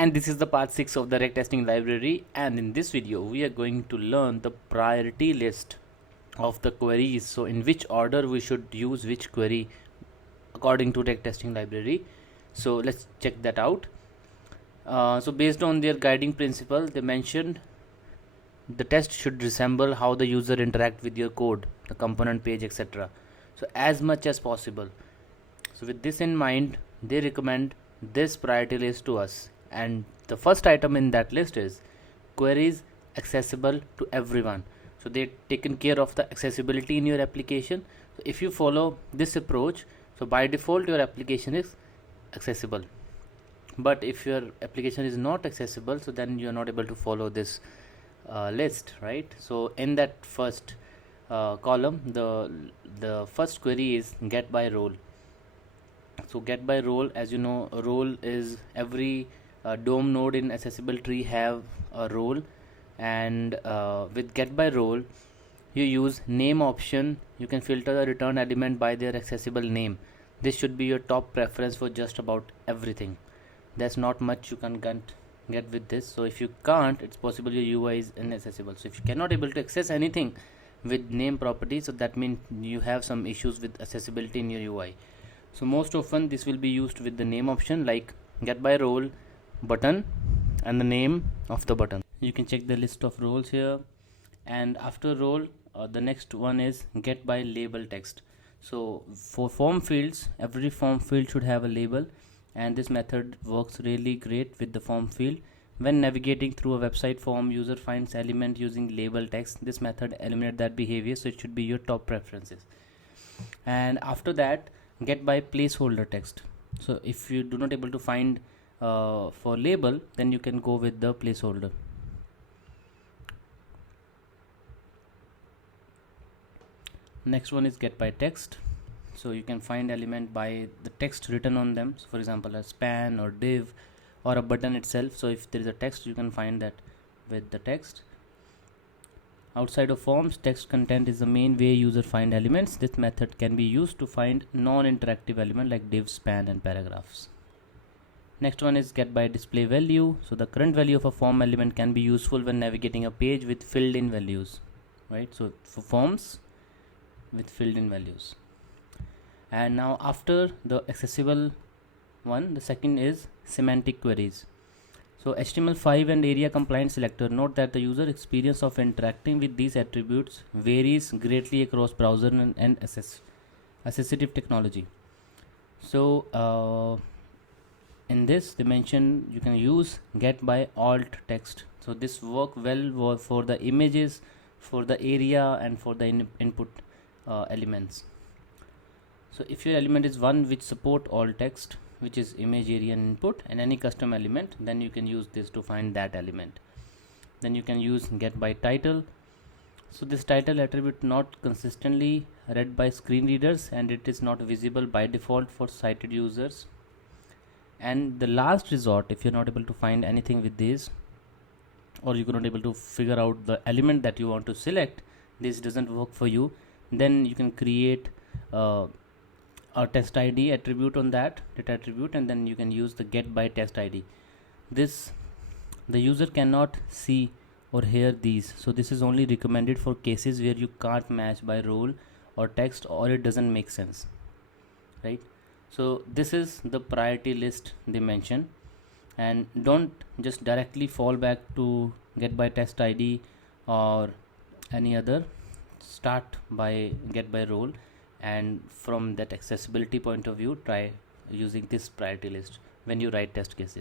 And this is the part 6 of the reg testing library, and in this video we are going to learn the priority list of the queries, so in which order we should use which query according to reg testing library. So let's check that out. So based on their guiding principle, they mentioned the test should resemble how the user interact with your code, the component page, etc. So as much as possible. So with this in mind, they recommend this priority list to us, and the first item in that list is queries accessible to everyone. So they've taken care of the accessibility in your application. So if you follow this approach, so by default your application is accessible. But if your application is not accessible, so then you're not able to follow this list, right? So in that first column, the first query is getBy role. So getBy role, as you know, a role is every DOM node in accessible tree have a role, and with getBy role you use name option. You can filter the return element by their accessible name. This should be your top preference for just about everything. There's not much you can get with this. So if you can't, it's possible your UI is inaccessible. So if you cannot able to access anything with name property, so that means you have some issues with accessibility in your UI. So most often this will be used with the name option, like getBy role button and the name of the button. You can check the list of roles here, and after role the next one is getBy label text. So for form fields, every form field should have a label, and this method works really great with the form field. When navigating through a website form, user finds element using label text. This method eliminates that behavior, so it should be your top preferences. And after that, getBy placeholder text. So if you do not able to find for label, then you can go with the placeholder. Next one is getBy text. So you can find element by the text written on them. So for example, a span or div or a button itself. So if there is a text, you can find that with the text. Outside of forms, text content is the main way user find elements. This method can be used to find non-interactive element like div, span and paragraphs. Next one is getBy display value. So the current value of a form element can be useful when navigating a page with filled in values, right? So for forms with filled in values. And now after the accessible one, the second is semantic queries. So HTML5 and area compliant selector. Note that the user experience of interacting with these attributes varies greatly across browser and assistive technology. So in this they mention you can use getBy alt text. So this work well for the images, for the area and for the input elements. So if your element is one which support alt text, which is image, area and input, and any custom element, then you can use this to find that element. Then you can use getBy title. So this title attribute not consistently read by screen readers, and it is not visible by default for sighted users. And the last resort, if you're not able to find anything with this, or you're not able to figure out the element that you want to select, this doesn't work for you, then you can create a test ID attribute on that data attribute, and then you can use the getBy test ID. This the user cannot see or hear these, so this is only recommended for cases where you can't match by role or text, or it doesn't make sense, right? So this is the priority list they mention, and don't just directly fall back to getBy test ID or any other. Start by getBy role, and from that accessibility point of view, try using this priority list when you write test cases.